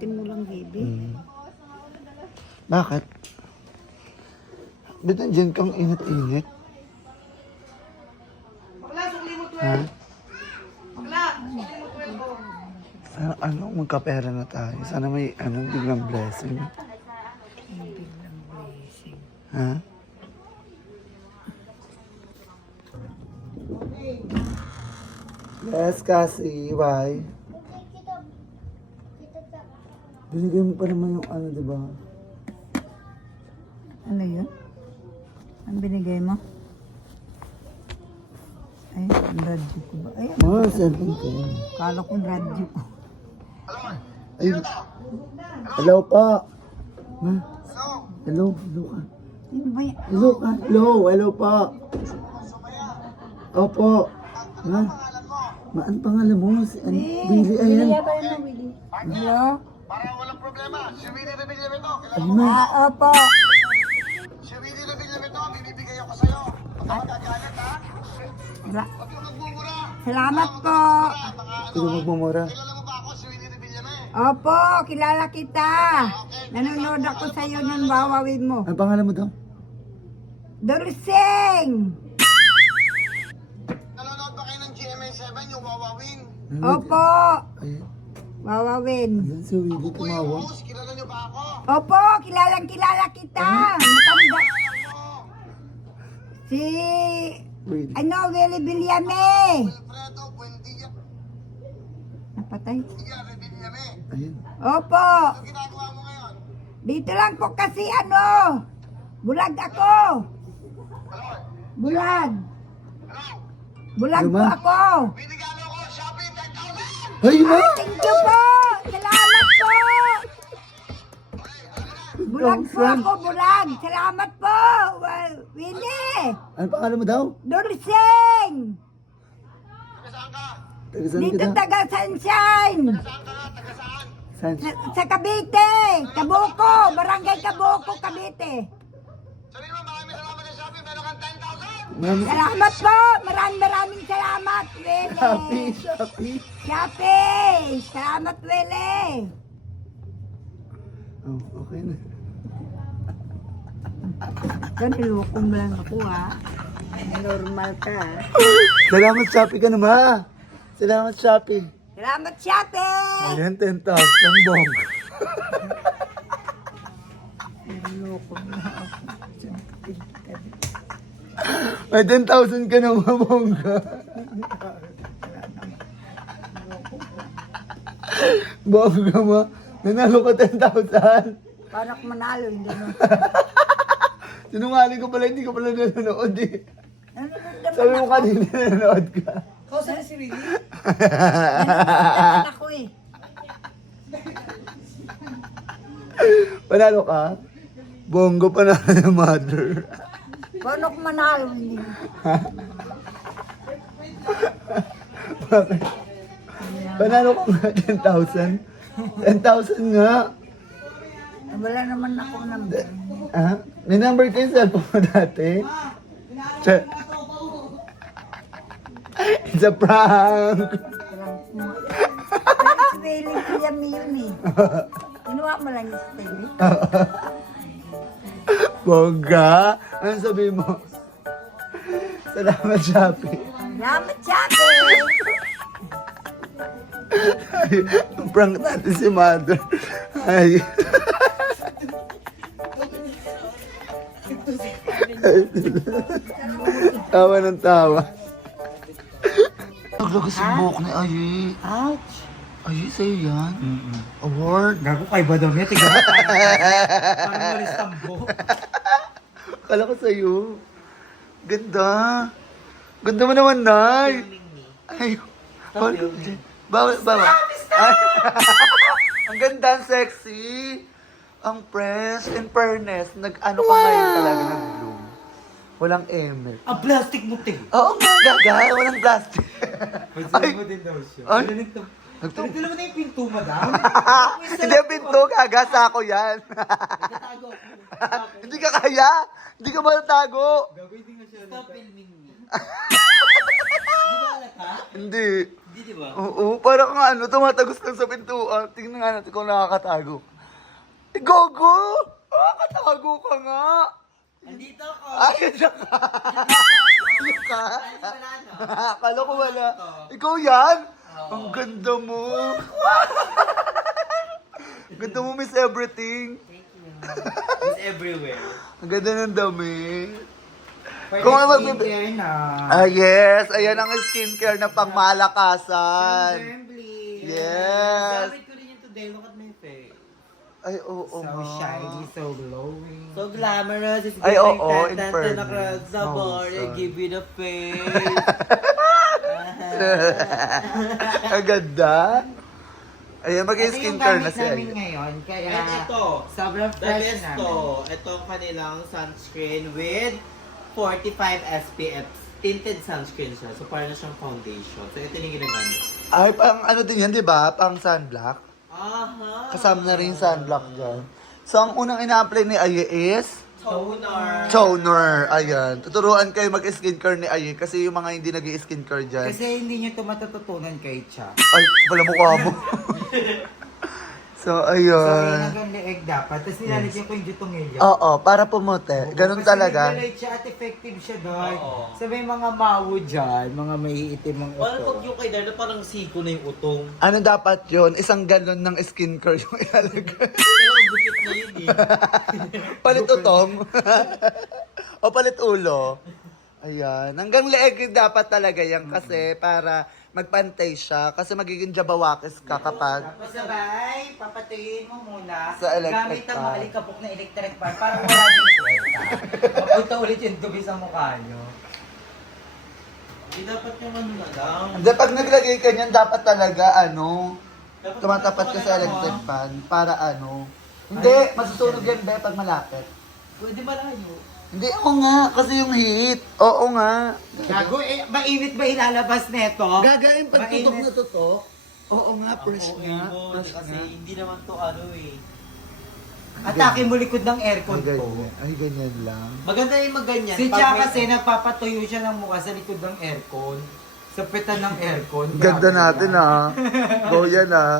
Initin mo lang, baby. Bakit? Ba't nandiyan kang init-init? Ha? Sana magkapera na tayo. Sana may biglang blessing. Biglang blessing. Ha? Yes, Cassie. Why? Binigay mo pa naman yung diba? Ano yun? Ang binigay mo? Ay, ang radyo ko ba? Ay, Cellphone ko yan. kala ko radyo ko. Ay, hello pa. Ma, hello ka. Ano ba yan? Hello pa. Opo. Ma, ano pangalan mo? Willie, ayan. yata yun na, Willie. Hello? Para walang problema, si Winnie Rebilla ito. Ay, ma. Opo. Si Winnie Rebilla ito, binibigay ako sa'yo. Huwag ka magagalit, ha? Huwag kang magmumura. Salamat po. Ikaw magmumura. Kilala mo ba ako, si Winnie Rebilla na Opo, kilala kita. Nanonood ako sa iyo ng wawawin mo. Ano pangalan mo daw? Dorseng! Nanonood ba kayo ng GMA7, yung Wawawin? Opo, Ay, wawawin. ayan si Willie Ako yung tumawa. host, kilala niyo ba ako? Opo, kilala kita. Matanda. Si, Willie. Willie Villame. Alfredo Buendia Napatay. Rebillame. Ayun. Opo, Ano ginagawa mo ngayon? dito lang po kasi bulag ako. Bulag. Bulag po Ano, ma? ako. Binigalo ko, Shopee, 10,000! Ay, ma! Thank you po. Salamat po. Bulag po ako, bulag. Salamat po. Willie. Ano pangalan mo daw? Dorseng. Taga saan ka? Taga saan Dito ka? taga Sunshine. Saan ka? Taga saan? Saan? Sa Cavite. Kabuko. Barangay Kabuko, Cavite. Sabihin mo, maraming salamat sa Shopee, meron kang 10,000! Mami. Salamat po. Maraming salamat, Willie. Shopee. Shopee. Salamat, Willie. Oh, okay na. Nilukom lang ako, ha. Normal ka, ha. Salamat Shopee ka na, ma. Salamat Shopee. Salamat, Shopee. Ayan, 10,000 bong. Nilukom lang ako. May 10,000 ka na, mabongga. Bongga, ma. Nanalo ka 10,000. Paano ako manalo, hindi mo. Sinungaling ko pala, hindi ka pala nanonood eh. Nanonood Sabi naman mo kanina nanonood ka. Nanonood naman ako, eh. Panalo ka? Bongo panalo yung mother. Paano ako manalo, hindi mo. Bakit? Panalo ka nga 10,000? 10,000 nga. Wala naman ako number. Ah? May number kayo sa cellphone mo dati? Che- It's a prank! Pero si Willie William yun, eh. Kinuha mo lang yung style. Bongga! Ano sabihin mo? Salamat, Shopee. Salamat, Shopee. Prank natin si mother. Ay. Tawa ng tawa. Naglagas yung buhok ni Ayi. Ouch. Ayi, sa'yo yan. Award. Gago kay ba daw niya? Tiga mo parang nalistambo. Kala ko sa'yo. Ganda. Ganda mo naman, Nay. Ay. Bawal. Ang ganda, ang sexy. Ang press, in fairness, nag-ano ka ngayon talaga, nag-bloom. Walang eme. Ang plastic mo, te. Oo nga, gaga. Walang plastic. Pansin mo din daw siya. Ay. Ganito. Ito naman na yung pinto, madam. Hindi ang pinto, gaga. Sako yan. Nagtatago ako. Hindi ka kaya. Hindi ka matatago. Gago, hindi nga siya. Stop filming me. Hindi. Hindi Hindi, di ba? Oo, parang nga tumatagos lang sa pintuan. Tingnan nga natin kung nakakatago. Gogo! Nakakatago ka nga! Andito ako! Ayun na ka! Ayun ka? Wala na. Akala ko wala. Ikaw yan? Ang ganda mo. Ganda mo, Miss Everything. Thank you. It's everywhere. Ang ganda ng dami. Pwede Kung ano skincare na. Ah, yes. Ayan ang skincare na pangmalakasan. Assembly. Yes. Gamit ko rin yun today. Look at my face. Ay, oo So nga. shiny, so glowing. So glamorous. It's Ay, getting oo, in tan-tan fairness. na crowd sa bar. I Awesome. give you the face. Ang ganda. Ayan, mag-skincare na siya. namin ngayon, kaya And ito, sobrang the fresh best namin. to. Ito kanilang sunscreen with 45 SPF. Tinted sunscreen siya. So parang siyang foundation. So ito yung ginagamit. Ay, pang ano din yan, di ba? Pang sunblock. Aha. Kasama na rin yung sunblock dyan. So, ang unang ina-apply ni Aye is Toner. toner. Ayan. Tuturuan kayo mag-skincare ni Aye kasi yung mga hindi nag-skincare dyan. Kasi hindi nyo ito matututunan kay Cha. Ay, pala mukha mo. So, So, ayun. hanggang leeg dapat. Tapos nilalagyan ko yung jutongilyo. Oo, para pumuti. Ganun talaga. Kasi siya at effective siya doon. Oo. So, may mga mawo dyan, mga maiitim ang Wala pag uto. yung kay Darna parang siko na yung utong. Ano dapat yun? Isang galon ng skincare yung ilalagay. Pero ang bukit na yun eh. Palit utong. O palit ulo. Ayan. Hanggang leeg dapat talaga yan kasi para magpantay siya. Kasi magiging jabawakis ka kapag... Tapos sabay, papatuyin mo muna. Sa electric Gamit ang fan. maalikabok na electric fan para wala din kwenta. Mapunta ulit yung dumi sa mukha nyo. Hindi dapat yung ano na lang. Hindi, pag naglagay ka niyan, dapat talaga, Dapat tumatapat ka sa electric fan para Hindi, masusunog yan, be, pag malapit. Pwede malayo. Hindi, oo nga, kasi yung heat. Oo nga. Gago, mainit ba ilalabas neto? Gagayin pag tutok Mainit. na tutok. Oo nga, fresh Ang nga. ibon, Fresh kasi nga. hindi naman to ano eh. Atake mo likod ng aircon Ay, ko. ganyan. Ay, ganyan lang. Maganda yung maganyan. Si Pag Cha may- kasi nagpapatuyo siya ng mukha sa likod ng aircon. Sa pitan ng aircon. Ganda Grabe natin, yan. ah. Go yan, ah.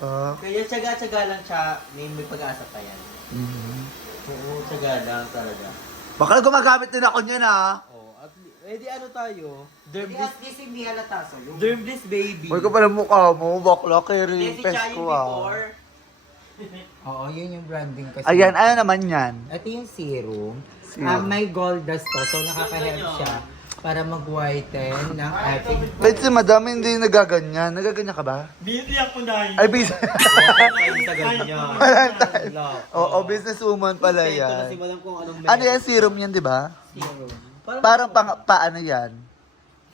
Ah. Kaya tsaga-tsaga lang siya, may pag-asa pa yan. Oo, tsaga lang talaga. Baka gumagamit din ako niyan, ah. Oh, at di ano tayo? Hindi Dermbliss, at least hindi halata sa'yo. Dermbliss baby. Huwag ko pala mukha mo. Bakla, Hindi, carry si pes Cha ko, yung ah. before. Oo, yun yung branding kasi. Ayan, ano naman yan? Ito yung serum. Serum. May gold dust to, so nakaka-help siya para mag-whiten ng ating... Wait, si madam, hindi nagaganyan. Nagaganyan ka ba? Busy ako dahil. Ay, busy. Kayo sa ganyan. Wala. Oo, businesswoman pala Kwento na si yan. madam kung anong Ano yan, serum yan, di ba? Serum. Parang paano yan?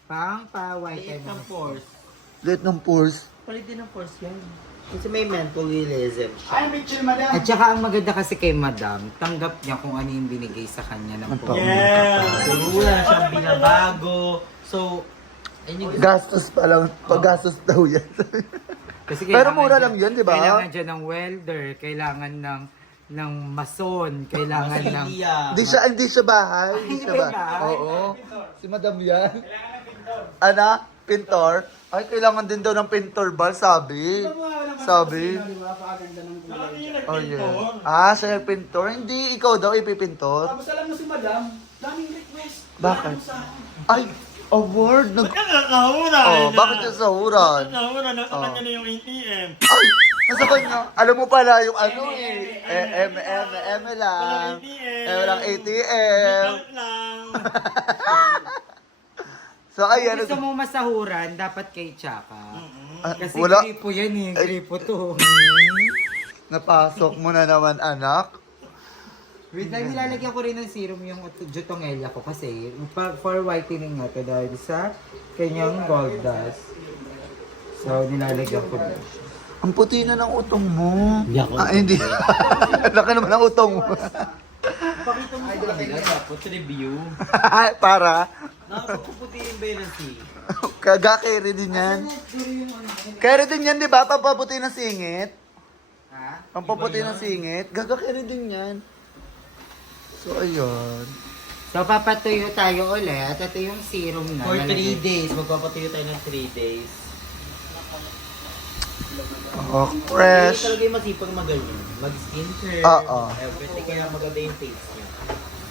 Pang pa-whiten. Liit ng pores. Liit ng pores. Palit din ng pores yan. Kasi may mental realism siya. Ay, Mitchell, madam. At saka ang maganda kasi kay Madam, tanggap niya kung ano yung binigay sa kanya ng pang. Yeah. Puro na siyang binabago. So, ayun yung Gastos pa lang. Paggastos daw yan. Kasi Pero kailangan mura dyan- lang yun, di ba? Kailangan dyan ng welder, kailangan ng mason, kailangan ng... idea. Hindi siya bahay. Hindi Hindi siya ba bahay? Oo. Si madam yan. Ana? Pintor? Ay, kailangan din daw ng pintor bal, sabi. Sabi. Oh, yeah. Ah, siya yung pintor? Hindi, ikaw daw ipipintor? Tapos alam mo si madam, daming request. Bakit? Ay, award. Bakit nakahuran? Oh, bakit yung sahuran? Nakahuran, nasa Oh. kanya na yung ATM. Ay, nasa kanya. Alam mo pala yung ano eh. M lang. Walang ATM. Count lang. So, Kung ayan. gusto mo masahuran, dapat kay Chaka. Kasi Wala. gripo yan eh, gripo to. Napasok mo na naman, anak. Wait lang, nilalagyan ko rin ng serum yung jutongelia ko kasi for whitening nga to dahil sa kanyang gold dust. So, nilalagyan ko din. Ang puti na ng utong mo. Hindi ako Hindi. Laki naman ang utong mo. Pakita mo sa kanila, dapat review. Para. Nakapagpuputiin ba yun ang si? Carry din yan. Carry din yan, di ba? Pampaputi ng singit. Ha? Pampaputi ng singit. Carry din yan. So, ayun. So, papatuyo tayo ulit. Ito yung serum na. For 3 Lalagay- days. Magpapatuyo tayo ng 3 days. Oh, Hindi fresh. talaga yung masipag magaling. Mag-skincare. Oo. Everything. Kaya maganda yung face niya.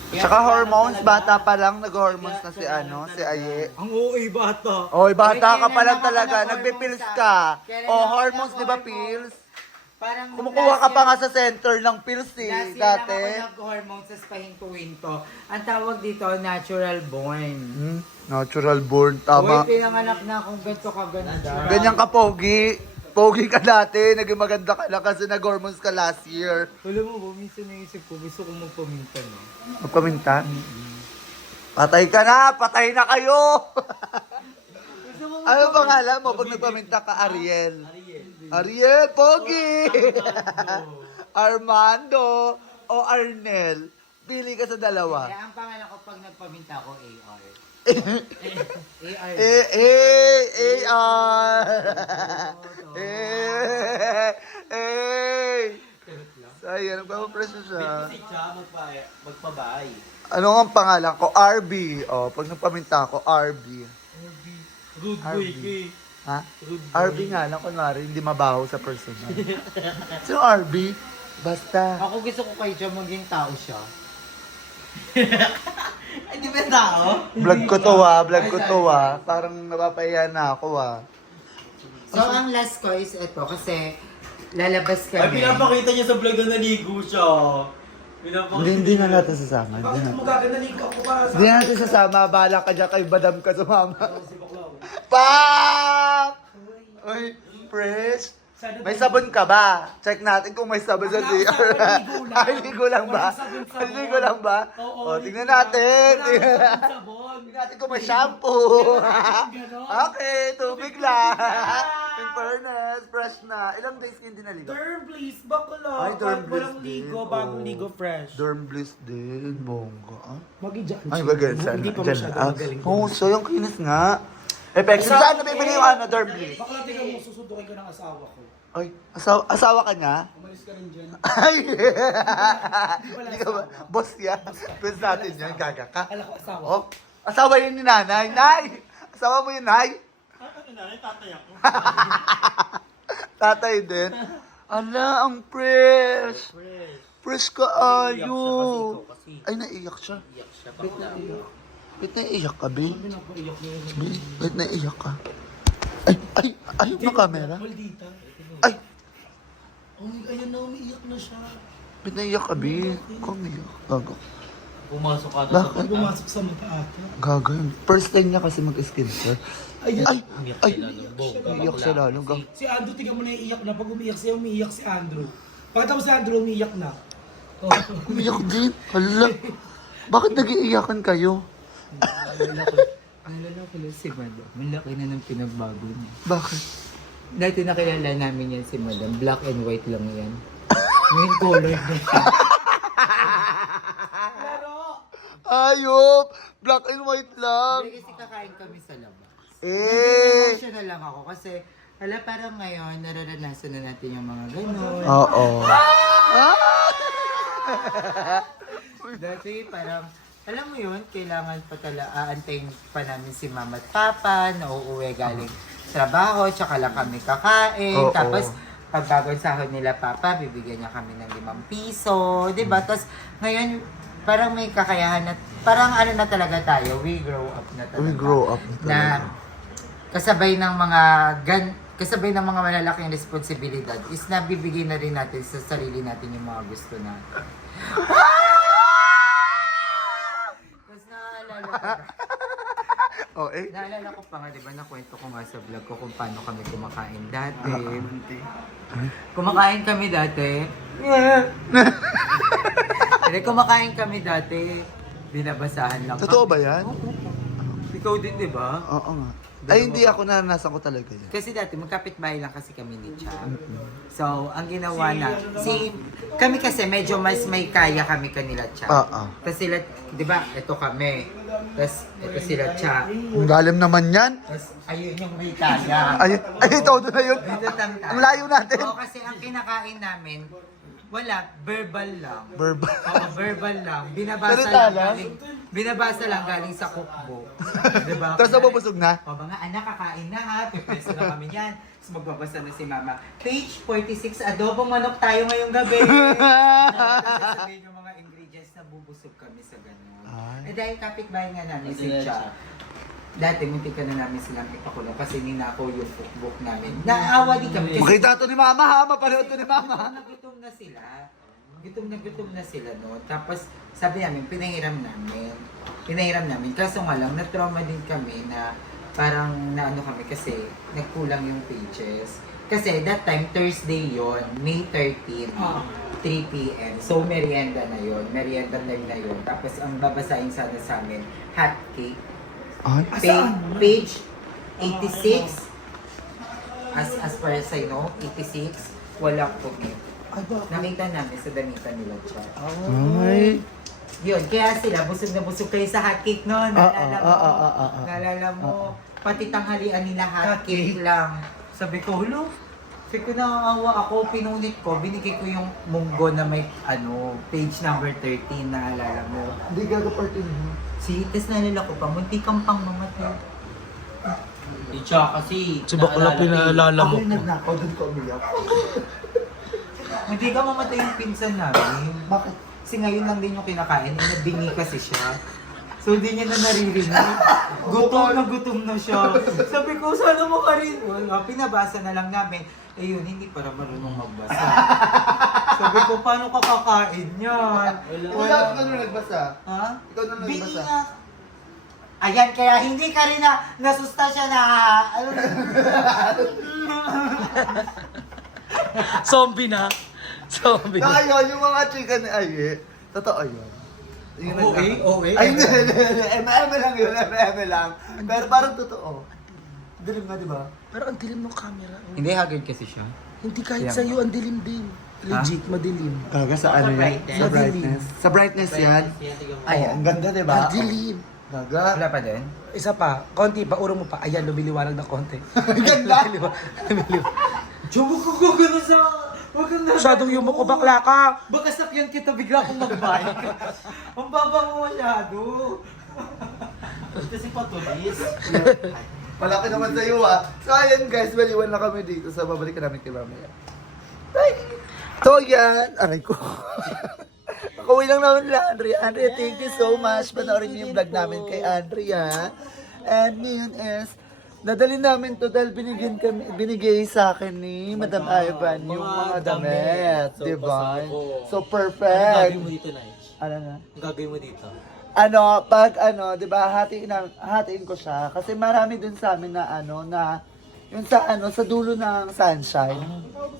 Kaya Tsaka kailangan hormones, talaga- bata pa lang, nag-hormones na si si Aye. Ang uoy bata. Oy, bata Ay, ka pa lang kailan talaga, ako nagbe-pills hormones, ka. Kailan Oh, ako hormones, di ba nag-hormones? pills? Parang Kumukuha ka pa nga sa center ng pills Last eh, year dati. lang ako nag-hormones sa pahinto-winto. Ang tawag dito, natural born. Natural born, Uy, tama. pinanganak na akong ganito kaganda. Ganyan ka, Pogi. Pogi ka dati, naging maganda ka lang kasi nag-hormones ka last year. Alam mo ba, minsan naisip ko, gusto ko magpaminta, no? Magpaminta? Patay ka na! Patay na kayo! Ano pangalan mo pag nagpaminta ka, Ariel? Ariel, Pogi! Armando o Arnel? Pili ka sa dalawa. Kaya ang pangalan ko pag nagpaminta ako, AR. AR. AR! Ay, nagpapapresyo siya. Kasi siya magpabay. Ano ang pangalan ko? RB. O, pag nagpaminta ako, RB. Good boy, Kay. Ha? RB nga lang, kunwari, hindi mabaho sa personal. So, RB? Basta. Ako gusto ko kay siya maging tao siya. Ay, di ba tao? Vlog ko to ah. Parang napapahiya na ako ah. So, ang last ko is ito kasi lalabas Ay, kami. pinapakita niya sa vlog na naligo siya. Hindi na natin sasama. Hindi na natin sasama. Bahala ka dyan kay Badam ka sumama. Pak! Uy, fresh. May sabon ka ba? Check natin kung may sabon sa CR. Ay, ligo lang ba? Ay, ligo lang ba? O, tingnan natin. Tingnan natin kung may shampoo. Okay, tubig lang. In fairness, fresh na. Ilang days ka hindi naligo? Term please, bakla. Ay, derm bliss Walang ligo, din. bagong Oo. ligo fresh. Derm bliss din, bongga. Ah? Mag-i-dyan. Ay, bagay. Saan? Hindi pa Dyan. masyado Ah, magaling. oh, so yung kinis nga. Effective. Saan nabibili yung ano, derm bliss? Bakla, tingnan mo, susundukin ka ng asawa ko. Ay, asawa ka niya? Umalis ka rin dyan. Ay! Hindi ka ba? Boss yan. Boss natin yan, gaga ka. Akala ko asawa. Oh, asawa yun ni nanay. Nay! Asawa mo yun, nay? Tatay ako. Tatay din. Ala, ang fresh. Fresh ka ayo. Ay, naiyak siya. Iyak siya. Bakla. Ba't naiyak ka, Bi? Pinapaiyak niya yun. Bi, ba't naiyak ka? Ay, ayun na camera. Maldita. Ay, Ayun na, umiiyak na siya. ba't naiyak ka, Bi? Kumiyak. Gago. Pumasok ka na Bakit? Ay, pumasok sa mata ata. Gago yun. First time niya kasi mag-skincare. Ay, Ay, Umiyak ay, sila ng bongga. iyak siya lalo. Gago. Si Andrew, tingnan mo na iiyak na. Pag umiiyak siya, umiiyak si Andrew. Pagkatapos si Andrew, umiiyak na. Umiyak din. Hala. Bakit nag-iiyakan kayo? Alala ko lang si Madam. Malaki na ng pinagbago niya. Bakit? Dati nakilala namin yan si Madam. Black and white lang yan. Ngayon colored na siya. Ayop! Black and white lang. Hindi kasi kakain kami sa labas. Eh. Nag-emotion na lang ako kasi hala parang ngayon nararanasan na natin yung mga ganun. Oo. Dati parang alam mo yun, kailangan pa aantayin pa namin si mama at papa na uuwi galing trabaho, tsaka lang kami kakain. Oo. Tapos, pag bagong sahod nila papa, bibigyan niya kami ng 5 piso, di ba? Tapos, ngayon, parang may kakayahan na, parang ano na talaga tayo, we grow up na talaga. We grow up Na kasabay ng mga kasabay ng mga malalaking responsibilidad is nabibigay na rin natin sa sarili natin yung mga gusto natin. Tapos naalala ko, Oh, eh. naalala ko pa nga, di ba, nakwento ko nga sa vlog ko kung paano kami kumakain dati. Kumakain kami dati. Hindi, kumakain kami dati. Binabasahan lang Totoo kami. ba yan? Ikaw din, di ba? Oo nga. Ay, hindi ako naranasan ko talaga yan. Kasi dati, magkapit-bahay lang kasi kami ni Cham. So, ang ginawa na, kami kasi medyo mas may kaya kami kanila Cham. Oo. Tapos sila, di ba, ito kami. Tapos, ito sila Cham. Ang lalim naman yan. Tapos, ayun yung may kaya. Ay, todo na yun. Dito tangka. Ang layo natin. Oo, kasi ang kinakain namin, Wala, verbal lang. Verbal. Oo, verbal lang. Binabasa Salita lang lang? binabasa lang galing sa cookbook. Diba? Tapos nabubusog na? O mga anak, kakain na ha. Pipwesto na kami yan. Tapos magbabasa na si mama. Page 46, adobong manok tayo ngayong gabi. Tapos sasabihin yung mga ingredients na bubusog kami sa ganun. Ay. Eh dahil kapitbahay nga namin si Diretso. Cha. Dati munti ka na namin silang ipakulong kasi ninakaw yung cookbook namin. Naawa din kami. Makita to ni mama ha, mapanood to ni mama. Gutom na sila. Gutom na sila no. Tapos sabi namin, pinahiram namin. Kaso nga lang, na-trauma din kami na parang naano kami kasi nagkulang yung pages. Kasi that time, Thursday yon, May 13, 3 p.m. So, merienda na yon, merienda time na yon. Tapos ang babasahin sana sa amin, hot cake. Ay. Page 86. As far as I know, 86. Walang commit. Nakita namin sa damitan nila, Cha. Ay. Yun, kaya sila busog na busog kayo sa hotcake no? Naalala mo? Naalala mo? Pati tanghalian nila hotcake lang. Sabi ko, hulo. Sabi ko, nakakawa ako, pinunit ko, binigay ko yung munggo na may page number 13, naalala mo. Hindi gagapartin mo. Tas naalala ko pa, munti kang pang mamatay. Icha kasi Si bakla pinaalala mo. Ako yung nagnakaw, doon ko umiyak. Hindi ka mamatay yung pinsan namin. Bakit? Kasi ngayon lang din yung kinakain, nabingi kasi siya. So, hindi niya na naririnig. Gutom na siya. Sabi ko, sana mo ka rin. Wala, pinabasa na lang namin. Eh yun, hindi para marunong magbasa. Sabi ko, paano ka kakain yan? Ikaw na nagbasa. Ha? Ikaw na Bingi nagbasa. nga. Ayan, kaya hindi ka rin nasusta siya na, Zombie na. Zombie na. Ayun, yung mga chika ni Aye. Totoo yun. Yung OA? Ay, hindi. MM lang yun, MM lang. Pero parang totoo. Dilim nga, di ba? Pero ang dilim ng camera. Hindi, haggard kasi siya. Hindi kahit Yeah. sa'yo, ang dilim din. Legit, madilim. Kaga sa ano yan? Sa brightness. Sa brightness yan. Ay, ang ganda, di ba? Ang dilim. Gaga. Wala pa din? Isa pa, konti pa, urong mo pa. Ayan, lumiliwanag ng konti. Ang ganda. Lumiliwanag. Diyo, huwag kang gano'n sa... Huwag kang Masyadong yung ko, bakla ka. Baka sakyan kita, bigla akong mag-bike. Ang baba mo masyado. kasi patulis. Malaki naman sa iyo ah. So ayan guys, baliwan na kami dito. So babalikan namin kay mamaya. Bye! So yan, aray ko. Nakuwi lang naman nila Andrea. Andrea, thank you so much. Panoorin niyo yung vlog namin kay Andrea. And ngayon is, nadali namin to dahil binigay sa akin ni Madam Ivan yung mga damit. Diba? So Ano perfect. gagawin mo dito, Nige? Ano na? Ang gagawin mo dito? Di ba, hatiin ko siya. Kasi marami dun sa amin na yung sa dulo ng sunshine.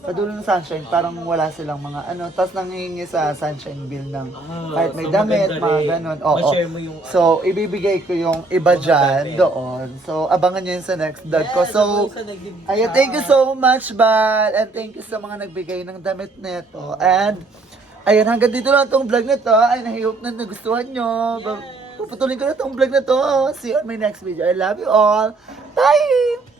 Sa dulo ng sunshine, parang wala silang mga tapos nanghihingi sa sunshine bill ng kahit may so damit, maganda mga rin. ganun. Oo. Ma-share mo yung So, ibibigay ko yung iba dyan damit. doon. So, abangan nyo yun sa next vlog ko. So, sa nag- ayun, thank you so much, Bal. And thank you sa mga nagbigay ng damit neto. And, ayun, hanggang dito lang itong vlog na to. And I hope na nagustuhan nyo. Puputulin ko na itong vlog na to. See you on my next video. I love you all. Bye!